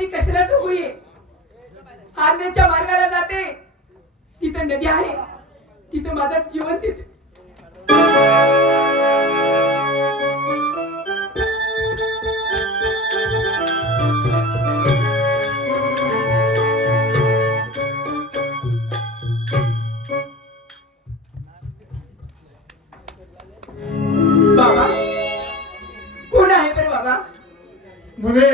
तरी कशाला तू होई हारण्याच्या मार्गाला जाते तिथं नदी आहे तिथं माझं जीवन देते बाबा कोण आहे बरं बाबा मुले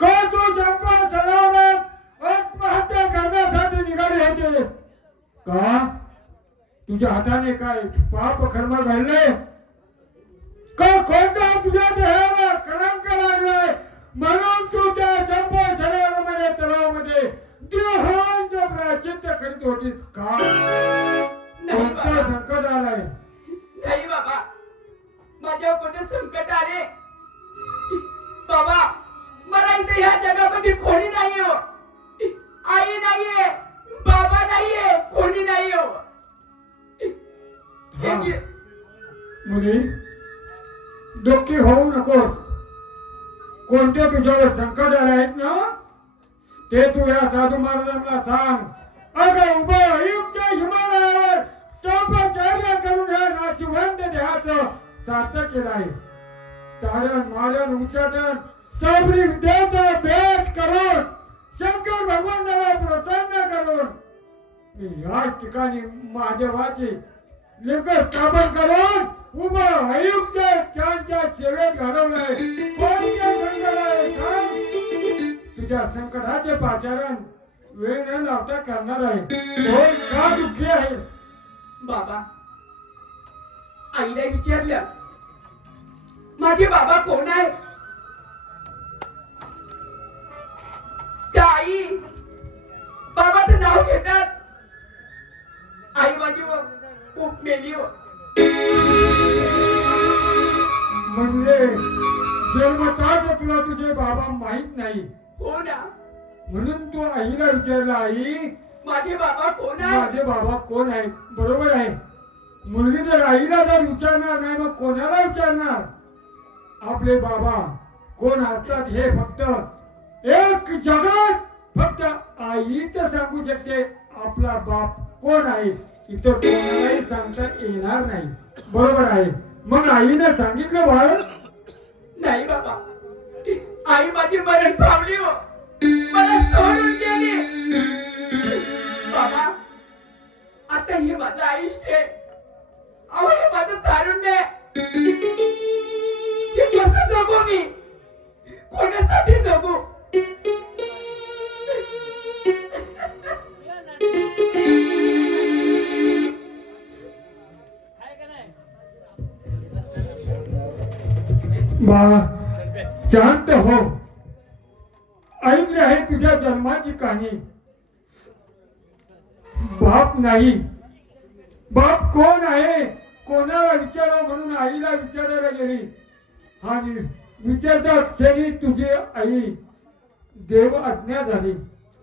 काय तू चंपा सरोवरात आत्महत्या करण्यासाठी निघाली होते का तुझ्या हाताने काय पाप कर्म घडले का कोणता तुझ्या देहाला कलंक लागलाय म्हणून तू त्या चंपा सरोवरामध्ये तलावामध्ये देहांत प्राचित्य करीत होतीस का कोणतं संकट आलंय नाही बाबा माझ्या कुठे संकट आले बाबा मला इथे ह्या जगामध्ये कोणी नाही हो आई नाहीये बाबा नाहीये कोणी नाही हो मुली दुःखी होऊ नकोस कोणते तुझ्यावर संकट आले आहेत ना ते तू या साधू महाराजांना सांग अगं उभं अयुक्तच्या हिमालयावर तपचर्या करून या नाशिवंत देहाचं सार्थक केलं आहे ताडण माडण उच्चाटन सबरी विद्येचा भेद करून शंकर भगवानाला प्रसन्न करून मी याच ठिकाणी महादेवाची लिंग स्थापन करून उभं अयुक्त त्यांच्या सेवेत घडवलंय कोणत्या संकट आहे सांग तुझ्या संकटाचे पाचारण वेळ न लावता करणार आहे कोण का दुःखी आहे बाबा आईला विचारलं माझे बाबा कोण आहे त्या आई बाबाचं नाव घेतात आई माझी खूप मेली हो म्हणजे जन्मताच तुला तुझे बाबा माहित नाही हो ना म्हणून तू आईला विचारलं आई माझे बाबा कोण आहे माझे बाबा कोण आहेत बरोबर आहे मुलगी जर आईला जर विचारणार नाही मग कोणाला विचारणार आपले बाबा कोण असतात हे फक्त एक जगात फक्त आईच सांगू शकते आपला बाप कोण आहे इतर कोणालाही सांगता येणार नाही बरोबर आहे मग आईने सांगितलं बाळ नाही बाबा आई माझी मरण पावली हो मला सोडून गेली बाबा आता हे माझं आयुष्य अहो हे माझं तारुण्य हे कसं जगू मी कोणासाठी जगू बा शांत हो ऐक आहे तुझ्या जन्माची कहाणी बाप नाही बाप कोण आहे कोणाला विचारावं म्हणून आईला विचारायला गेली आणि विचारता क्षणी तुझी आई देव आज्ञा झाली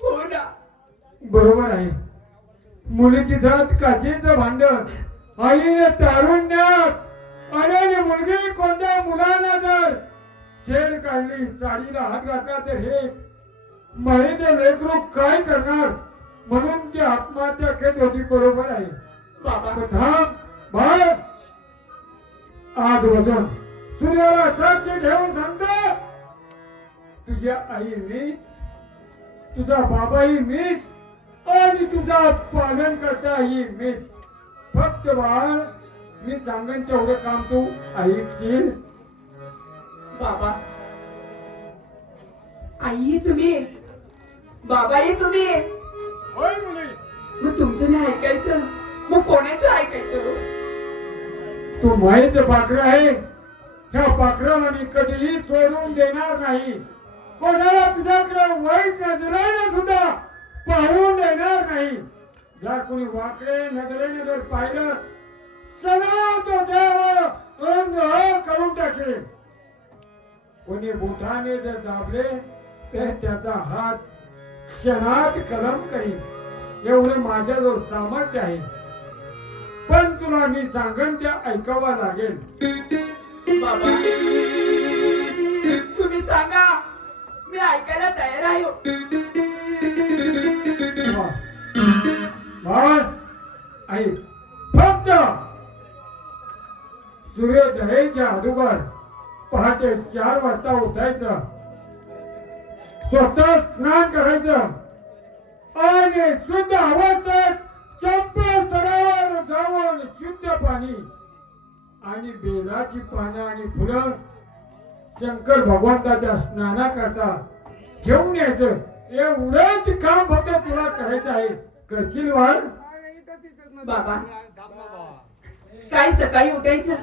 हो ना बरोबर आहे मुलीची जात काचेचं भांडण आईने तारुण्यात आणि मुलगी कोणत्या मुलांना जर छेड काढली साडीला हात घातला तर हे माहिती लेकरू काय करणार म्हणून ती आत्महत्या करत होती बरोबर आहे बाबा थांब बाळ आज वजन सूर्याला साक्षी ठेवून सांगतो तुझ्या आई मीच तुझा बाबाही मीच आणि तुझा पालन करताही मीच फक्त बाळ मी सांगेन तेवढं काम तू ऐकशील बाबा आई तुम्ही बाबाही तुम्ही होय मुली मग तुमचं नाही ऐकायचं मग कोणाचं ऐकायचं हो? तू माईचं पाखरं आहे ह्या पाखराला मी कधीही सोडून देणार नाही कोणाला तुझ्याकडे वाईट नजरेने सुद्धा पाहून देणार नाही जर कोणी वाकडे नजरेने जर पाहिलं सगळा तो देव अंध करून टाकेल कोणी बोटाने जर दाबले तर त्याचा हात क्षणात कलम करीन एवढं माझ्याजवळ सामर्थ्य आहे पण तुला मी सांगन त्या ऐकावा लागेल बाबा तुम्ही सांगा मी ऐकायला तयार आहे हो. बाळ आई फक्त सूर्योदयाच्या अगोदर पहाटे 4 वाजता उठायचं, स्वतः स्नान करायचं आणि शुद्ध अवस्थेत चंपा सरोवर जाऊन शुद्ध पाणी आणि बेलाची पानं आणि फुलं शंकर भगवंताच्या स्नानाकरता घेऊन यायचं. एवढंच काम फक्त तुला करायचं आहे. करशील वाळ? बाबा काय सकाळी उठायचं,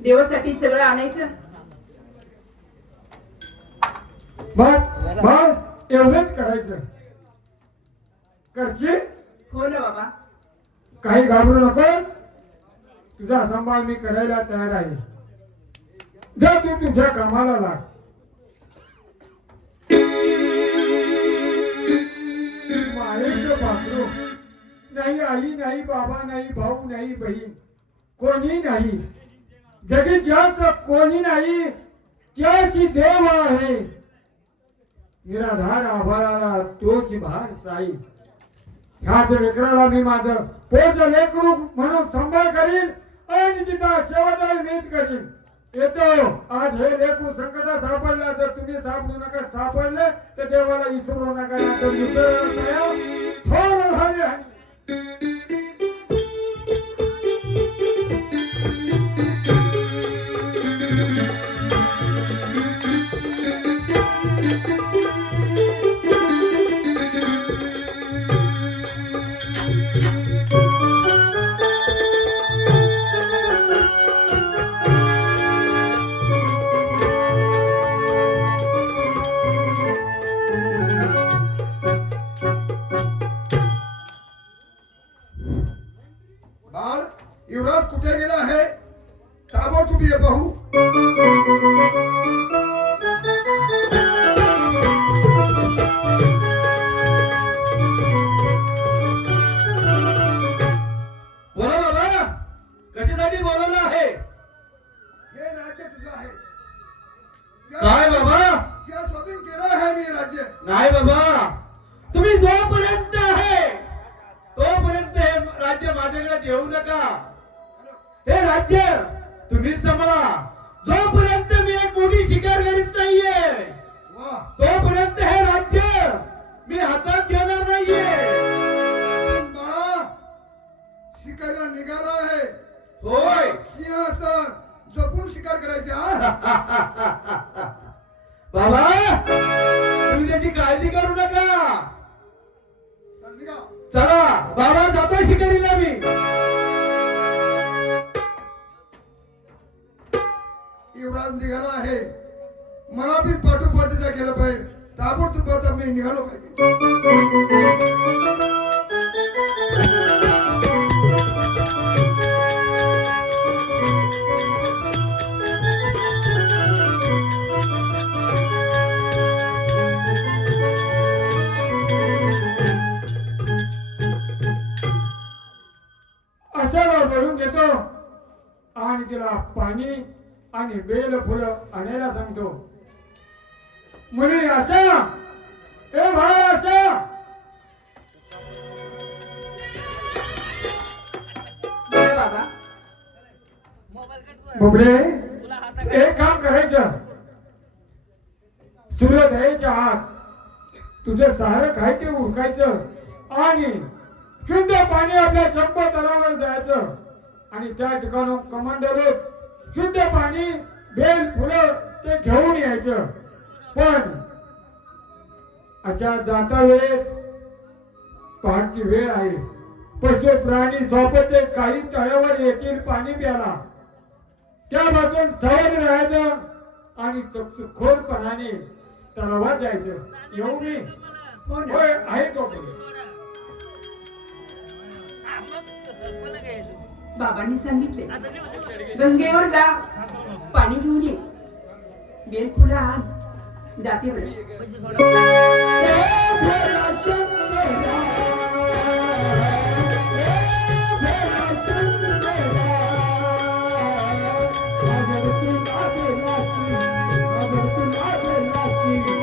देवासाठी सगळं आणायचं. बघ एवढंच करायचं. करशील? हो ना बाबा. काही घाबरू नको. तुझा सांभाळ मी करायला तयार आहे. जा तू तुझ्या कामाला लाग. मायेचं पाखरू नाही, आई नाही, बाबा नाही, भाऊ नाही, बहीण कोणी नाही. जगी जास्त कोणी नाही, त्याची देव आहे. निराधार आभाळाला तोच भार साई. ह्याच लेकराला मी माझं पोच लेकरू म्हणून सांभाळ करीन आणि तिचा सेवादार मीच करीन. येतो आज हे लेकरू संकटात सापडला, तर तुम्ही सापडू नका. सापडले तर देवाला विसरू नका. थोर झाले. बाळ युवराज कुठे गेला आहे? ताबडतोब ये पाहू. बोला बाबा, कशासाठी बोलवलं आहे? हे राज्य तुझं आहे. काय बाबा? या स्वाधीन केलं आहे मी राज्य. नाही बाबा, तुम्ही जोपर्यंत आहे तोपर्यंत हे राज्य माझ्याकडे देऊ नका. हे राज्य तुम्ही सांभाळा. जोपर्यंत मी एक मोठी शिकार करीत नाहीये वा तोपर्यंत हे राज्य मी हातात घेणार नाहीये. पण बाळा शिकारीला निघाला आहे. होय सिंहासन जपून शिकार करायचे. बाबा, तुम्ही त्याची काळजी करू नका. चल निघा. चला बाबा, जातोय शिकारीला मी. युवराज निघाला आहे. मला बी पाठोपाठ त्याच्या गेलं पाहिजे. ताबडतोब आता मी निघालो पाहिजे. अशाला भरून घेतो आणि तिला पाणी आणि बेल फुलं आणायला सांगतो. मुली अशा, ए भाई अशा. बरं बाबा. बुबडे एक काम करायचं. सूर्योदयाच्या आत तुझं सारं काय ते उरकायचं आणि शुद्ध पाणी आपल्या चंपा तलावावर जायचं आणि त्या ठिकाणी कमांडर शुद्ध पाणी बेल फुलं ते घेऊन यायचं. पण अशा जाता वेळेस पहाटची वेळ आहे. पशु प्राणी झोपते, काही तळ्यावर येतील पाणी प्याला. त्यापासून सावध राहायचं आणि चुकखोरपणाने तलावात जायचं. येऊ मी? हो ना. होय आहे तो. बाबांनी सांगितले गंगेवर जा, पाणी घेऊन ये, बेल फुलं आण. जाते बरं. Thank you.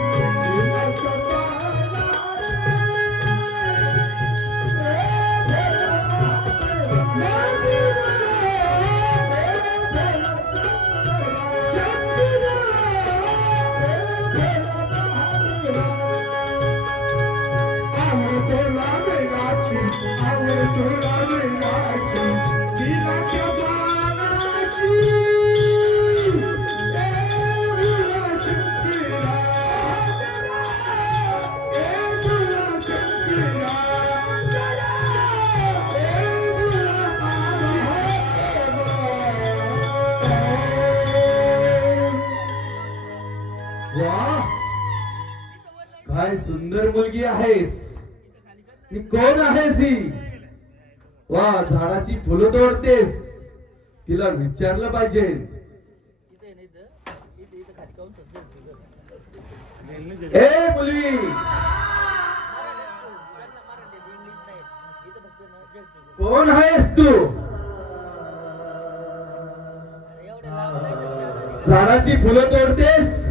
काय सुंदर मुलगी आहेस. आणि कोण आहेस ही? वा, झाडाची फुलं तोडतेस. तिला विचारलं पाहिजे. ए मुली, कोण आहेस तू? झाडाची फुलं तोडतेस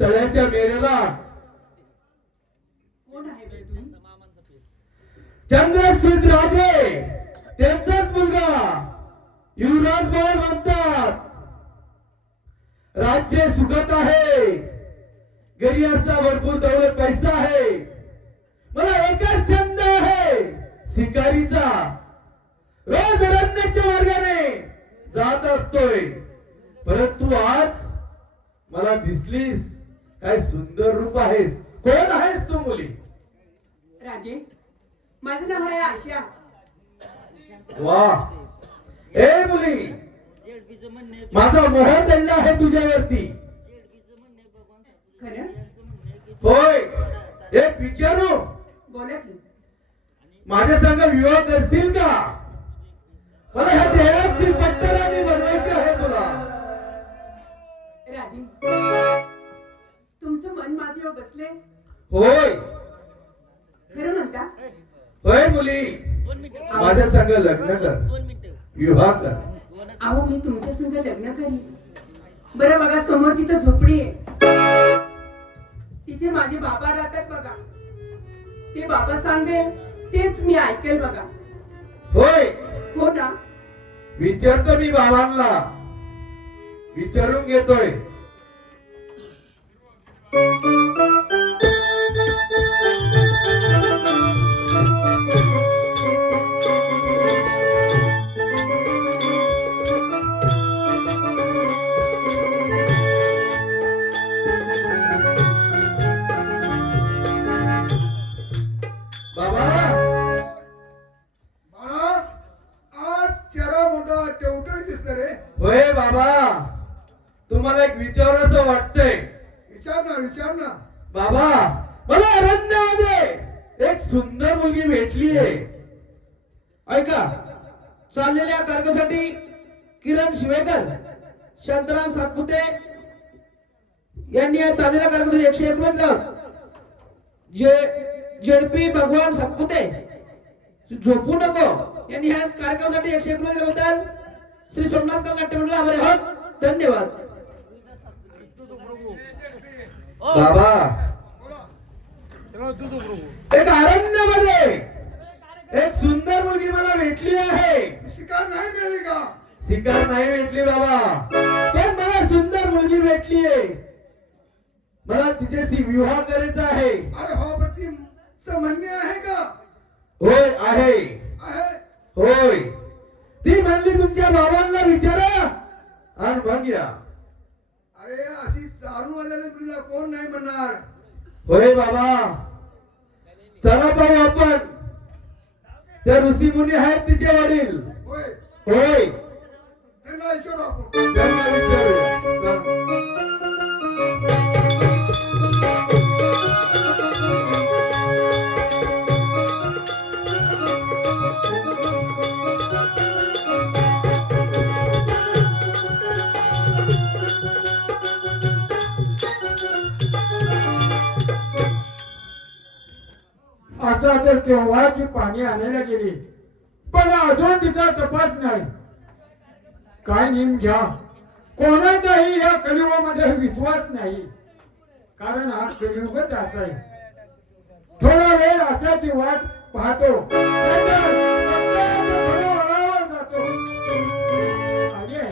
तळ्याच्या मेरेला. कोण आहे बरं तुम्ही? चंद्रसूत राजे, त्यांचाच मुलगा युवराज बाळ म्हणतात. राज्य सुखात आहे, घरी असा भरपूर दौलत पैसा आहे. मला एकच छंद आहे, शिकारीचा. रोज अरण्याच्या मार्गाने जात असतोय. परंतु आज मला दिसलीस. काय सुंदर रूप आहेस. कोण आहेस तू मुली? राजे, माझं नाव आहे आशा. वा, ए मुली, माझा मोह चढला आहे तुझ्यावरती. खरं? होय, एक विचारू? बोला की. माझ्या संग विवाह करशील का? मला ह्या देहाची पट्टराणी बनवायची आहे तुला. राजे, तुमचं मन माझ्यावर बसले. होय खरं म्हणता? होय मुली, माझ्या संग लग्न कर, विवाह कर. अहो, मी तुमच्या संग लग्न करी. बरं बघा, समोर तिथं झोपडी आहे. तिथे माझे बाबा राहतात बघा. ते बाबा सांगेल तेच मी ऐकेल बघा. होय, हो ना? विचारतो मी बाबांना. विचारून घेतोय. बाबा, बाळा, आज चरा मोठा टेवटोय दिसत रे. होय बाबा, तुम्हाला एक विचारावंसं वाटतंय. विचार ना, विचार ना. बाबा, मला अरण्यामध्ये एक सुंदर मुलगी भेटलीये. ऐका, चाललेल्या कार्यक्रमासाठी किरण शिवेकर, शांताराम सातपुते यांनी या चाललेल्या कार्यक्रमासाठी 101 रुपये दिले. जे जेडपी भगवान सातपुते झोपू नको यांनी ह्या कार्यक्रमासाठी 101 रुपये दिल्याबद्दल श्री सोमनाथ कला नाट्य मंडळ आभारी आहोत. धन्यवाद. बाबा, बोला. एक अरण्यामध्ये एक सुंदर मुलगी मला भेटली आहे. शिकार नाही मिळाली का? शिकार नाही भेटली बाबा, पण मला सुंदर मुलगी भेटलीये. मला तिच्याशी विवाह करायचा आहे. अरे हो, पण ती म्हणणे आहे का? होय आहे. आहे. होय, ती म्हणली तुमच्या बाबांना विचारा आणि मग या. अरे, अशी दारू आलेल्या मुलीला कोण नाही म्हणणार? होय बाबा, चला पाहू आपण. त्या ऋषी मुनी आहेत तिचे वडील. होय, होय, त्यांना विचारू आपण. त्यांना विचारूया. असा तर तेव्हाची पाणी आणायला गेली, पण अजून तिचा तपास नाही. काय नेम घ्या, कोणाचाही या कलियुगामध्ये विश्वास नाही. कारण हा कलियुगच असा आहे. थोडा वेळ असाची वाट पाहतो, नंतर सगळ्यांचं वळावर जातो. अरे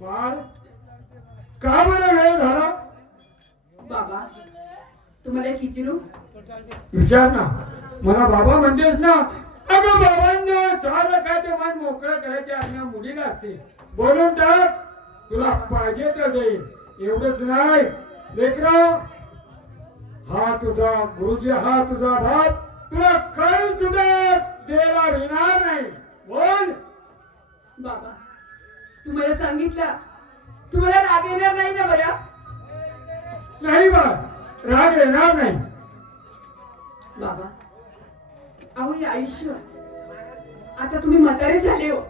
बाळ, का बरं वेळ झाला? बाबा, तुम्हाला एक विचारू? विचार ना. मला बाबा म्हणतेस ना? अगं, बाबांना सारं काय ते मन मोकळं करायचे आज्ञा मुलीला असते. बोलून टाक, तुला पाहिजे तर देईल. एवढंच नाही लेकरा, हा तुझा गुरुजी, हा तुझा बाप तुला काही सुद्धा द्यायला येणार नाही. बोल. बाबा, तुम्हाला सांगितलं, तुम्हाला राग येणार नाही ना? बरं, नाही बा, राग येणार नाही. बाबा अहो हे आयुष्य आता तुम्ही म्हातारे झाले हो.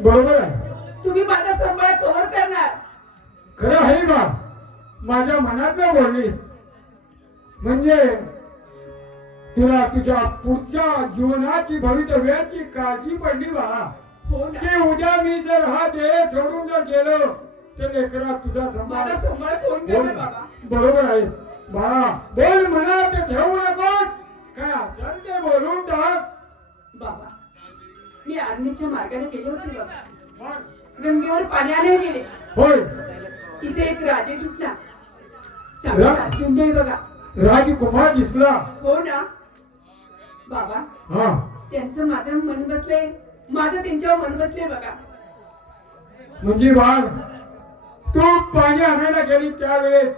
बरोबर आहे, तुम्ही माझा सांभाळ कव्हर करणार. खरं आहे बा, माझ्या मनातलं बोललीस. म्हणजे तुला तुझ्या पुढच्या जीवनाची भवितव्याची काळजी पडली बाळा. हो ना, की उद्या मी जर हा देह सोडून जर गेलो तर लेकरा तुझा माझा सांभाळ सांभाळ कोण करणार बाबा. बरोबर आहे बाळा. बोल मनात ठेवू नकोस, काय असेल ते बोलून टाक. बाबा मी आर्मीच्या मार्गाने गेले होते बाबा. मग, गंगेवर पाणी आणायला गेले. होय, इथे एक राजे दिसला. चांगला राजकुंड आहे बघा. राजकुमार दिसला. हो ना बाबा, हा, त्यांचं माझं मन बसलंय, माझं त्यांच्यावर मन बसलंय बघा. म्हणजे बाळ, तू पाणी आणायला गेली त्यावेळेस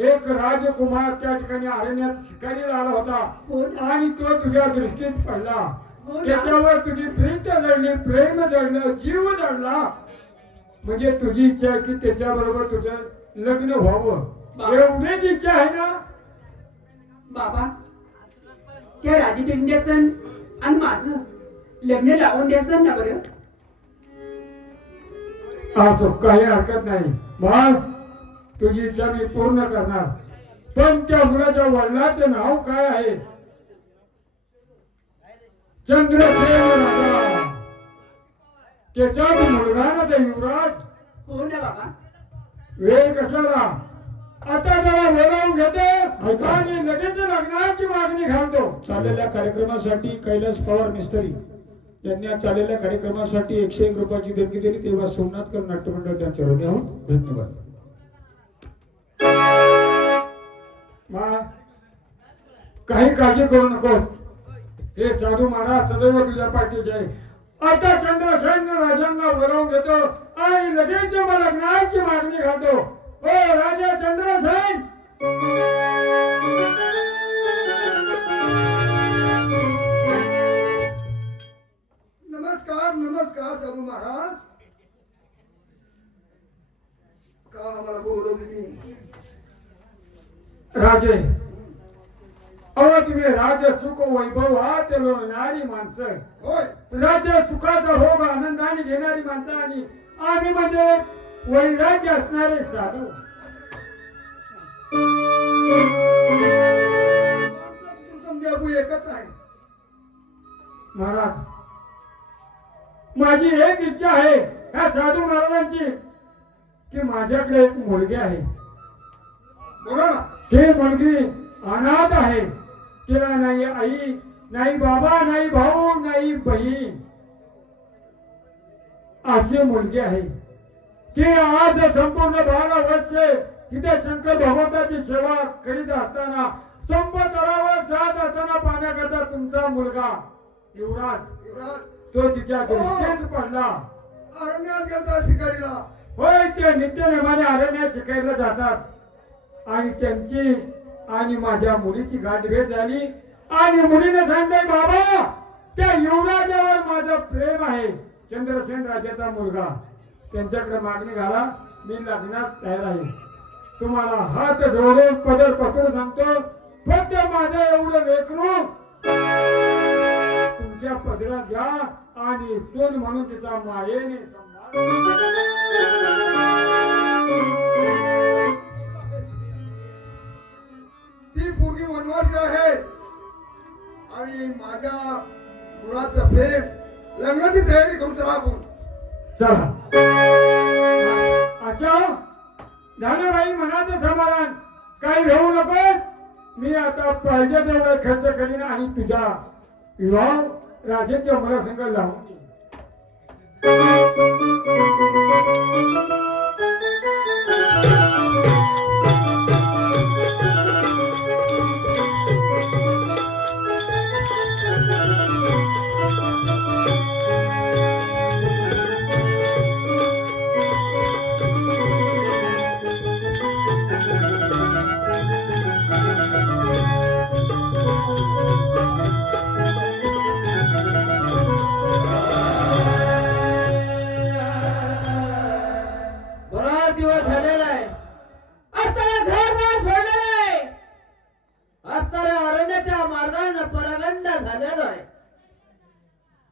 एक राजकुमार त्या ठिकाणी अरण्यात शिकारीला आला होता हो ना. आणि तो तुझ्या दृष्टीत पडला. हो ना. त्याच्यावर तुझी प्रीत जडली, प्रेम जडलं, जीव जडला. म्हणजे तुझी इच्छा आहे की त्याच्या बरोबर तुझं लग्न व्हावं, बाबा. एवढीच इच्छा आहे ना. बाबा त्या राजबिंड्याचं आणि माझं लग्न लावून द्यायचं ना बरं. असं काही हरकत नाही बाळ, तुझी इच्छा मी पूर्ण करणार. पण त्या मुलाच्या वडिलाचं नाव काय आहे? चंद्रसेन राजा. त्याचा मुलगा ना तो युवराज. हो ना बाबा. वेळ कशाला, आता जरा बोलावून घेतो आणि लगेच लग्नाची मागणी घालतो. चाललेल्या कार्यक्रमासाठी कैलास पवार मिस्त्री यांनी आज चाललेल्या कार्यक्रमासाठी 101 रुपयाची देणगी दिली. तेव्हा सोमनाथकर नाट्यमंडळ त्यांच्या ऋणी आहोत. धन्यवाद. काही काळजी करू नकोस, हे साधू महाराज सदैव तुझ्या पाठीचे आहे. आता चंद्रसेन राजांना बोलावून घेतो आणि लगेच मग लग्नाची मागणी घालतो. ओ राजा चंद्रसेन. नमस्कार नमस्कार साधू महाराज. का आम्हाला बोलवलं तुम्ही? राजे, अहो तुम्ही राज सुख वैभव आहात लोणारी माणसं, होय, राज्य सुखाचा भोग आनंदाने घेणारी माणसं आणि आम्ही म्हणजे वैराग्य असणारे साधू. समजा एकच आहे महाराज, माझी एक इच्छा आहे ह्या साधू महाराजांची की माझ्याकडे एक मुलगी आहे. बोला ना. ती मुलगी अनाथ आहे. तिला नाही आई, नाही बाबा, नाही भाऊ, नाही बहीण. अशी मुलगी आहे. ती आज संपूर्ण 12 वर्ष तिथे शंकर भगवंताची सेवा करीत असताना संपतरावर जात असताना पाण्याकरता तुमचा मुलगा युवराज युवराज तो तिच्या दृष्टीच पडला. अरण्यात गेलता शिकारीला. होय, ते नित्यनेमाने अरण्यात शिकायला जातात आणि त्यांची आणि माझ्या मुलीची गाठभेट झाली आणि मुलीने सांगितलं, बाबा त्या युवराजावर माझं प्रेम आहे, चंद्रसेन राजाचा मुलगा, त्यांच्याकडे मागणी घाला, मी लग्नात तयार आहे. तुम्हाला हात जोडून पदर पकडून सांगतो, फक्त माझं एवढं लेकरू तुमच्या पदरात घ्या आणि सोन म्हणून तिचा मायेने ती पोरगी वनवासी आहे आणि माझ्या मुलाचं प्रेम लग्नाची तयारी करू चला आपण. चला. असं झालं बाई, मनाचं समाधान. काही घेऊ नकोस, मी आता पाहिजे तेवढा खर्च करीन आणि तुझा विवाह राजेच्या मुलासंग लावून देईन.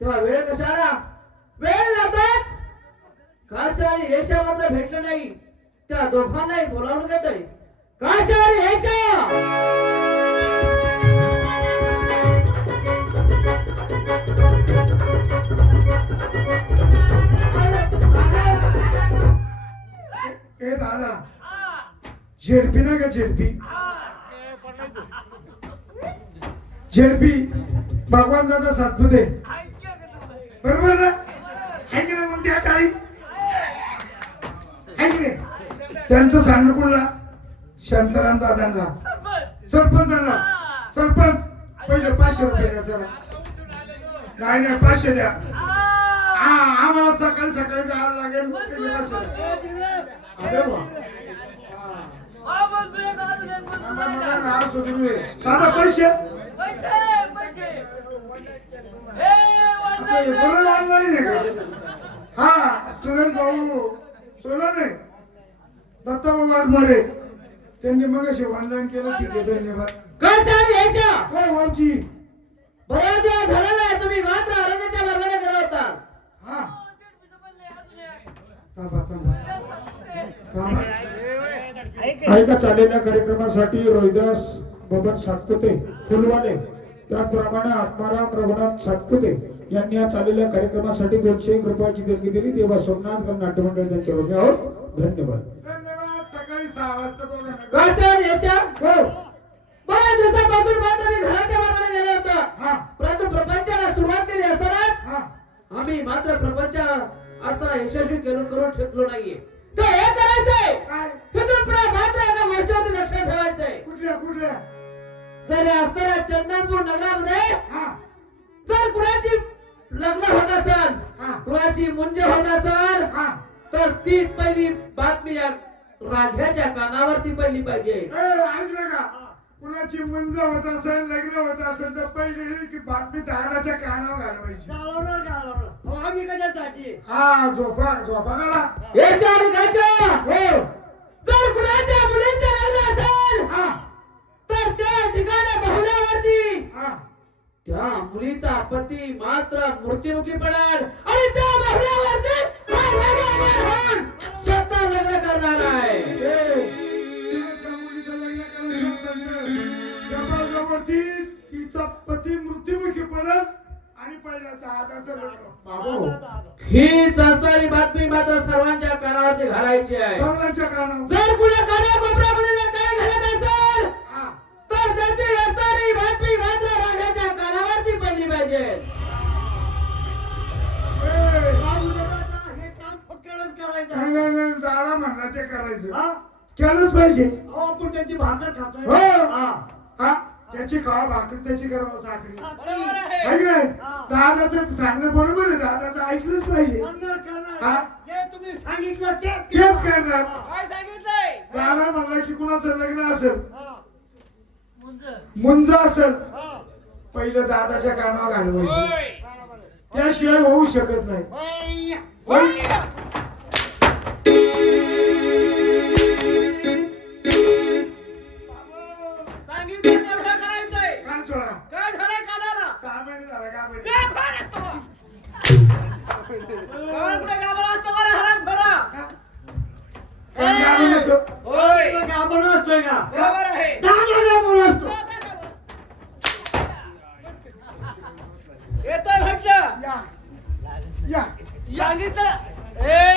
तेव्हा वेळ कशाला? वेळ लागताच काश आणि यशा मात्र भेटलं नाही. त्या दोघांनाही बोलावून घेतोय. काश आणि यशा ए दादा झेडपी ना का झेडपी झेडपी भगवान दादा सातपुते बरोबर ना आहे की नाही मग त्या टाळी आहे की नाही त्यांचं सांगणं कोणला शांताराम दादांना सरपंचांना सरपंच पहिले 500 रुपये द्या चला नाही 500 द्या हा आम्हाला सकाळी सकाळी जायला लागेल पहिले 500 द्या अरे वा मला नाव सुधरू दे दादा पैसे आता हे बरं ऑनलाईन आहे का हा सुरेश भाऊ सोनाने दत्ताभाऊ वाघमारे त्यांनी मग असे ऑनलाईन केलं ठीक आहे धन्यवाद काश आणि यशा होय भाऊजी बऱ्याच वेळा झालेला आहे. तुम्ही मात्र अरण्याच्या मार्गाने गेला होता. हा थांबा थांबा थांबा ऐका चाललेल्या कार्यक्रमासाठी रोहिदास बबन सातपुते फुलवाले त्याचप्रमाणे आत्माराम रघुनाथ सातपुते यांनी या चाललेल्या कार्यक्रमासाठी 201 रुपयाची देणगी दिली. तेव्हा सोमनाथ गण नाट्य मंडळ त्यांच्या ऋणी आहोत. धन्यवाद. धन्यवाद सकाळी 6 वाजता दोघांना काश आणि यशा हो बऱ्याच दिवसापासून मात्र मी घराच्या मार्गाने गेलो होतो. हा परंतु प्रपंचाला सुरुवात केली असतानाच हा आम्ही मात्र प्रपंच असताना यशस्वी करून शकलो नाहीये. तर हे करायचंय काय तिथून पुढे मात्र एका गोष्टीवरती लक्ष ठेवायचंय. कुठल्या जर असताना चंदनपूर नगरामध्ये हा जर कुणाची लग्न होत असेल हा कुणाची मुंज होत असेल हा तर ती पहिली बातमी या राघ्याच्या कानावरती पडली पाहिजे. ऐकलं का कुणाची मुंज होत असेल लग्न होत असेल तर पहिले की बातमी दादाच्या कानावर घालवायची आम्ही कशासाठी हा झोपा काढा यशा आणि काशा हो जर कुणाच्या मुलीचं लग्न असेल हा तर त्या ठिकाणी पाहुण्यावरती हा त्या मुलीचा पती मात्र मृत्युमुखी पडेल आणि त्या पाहुण्यावरती हा रागावर होऊन स्वतः लग्न करणार आहे. तिच्या मुलीचं लग्न करायचं असेल तर जबरदस्ती तिचा पती मृत्युमुखी पडेल आणि पहिला दादाचं लग्न बाबू हीच असणारी बातमी मात्र सर्वांच्या कानावरती घालायची आहे. सर्वांच्या कानावर जर कुणा कानाकोपऱ्यामध्ये जर काय घडत असेल हा तर त्याची असणारी बातमी मात्र राजाच्या कानावरती पडली पाहिजे. हे काम फक्कडच करायचं नाही दादा म्हणला ते करायचं हा? केलंच पाहिजे अहो, आपण त्यांची भाकर खातोय हो. हा. हा त्याची खावा भाकरी त्याची करावं चाकरी बरोबर आहे. आहे की नाही हा. दादाचं सांगणं बरोबर आहे दादाचं ऐकलंच पाहिजे करणार. हा. जे तुम्ही सांगितलं तेच तेच करणार काय सांगितलंय? दादा म्हणला की कुणाचं लग्न असेल हा. मुंज असेल हा. पहिलं दादाच्या कानावर घालवायचं बरोबर आहे. त्याशिवाय होऊ शकत नाही होय. होय? सांगितलं तेवढं करायचंय. कान सोडा काय झालंय कानाला? 6 महिने झाला का बहिणी? काय फार असतो? काय कुठे गावाला असतो का रे हरामखोरा? कान दाबून असं. होय. तुला गाभण असतोय का बरोबर आहे. दादा गाभण असतो येतोय भटजा. या या सांगितलं ए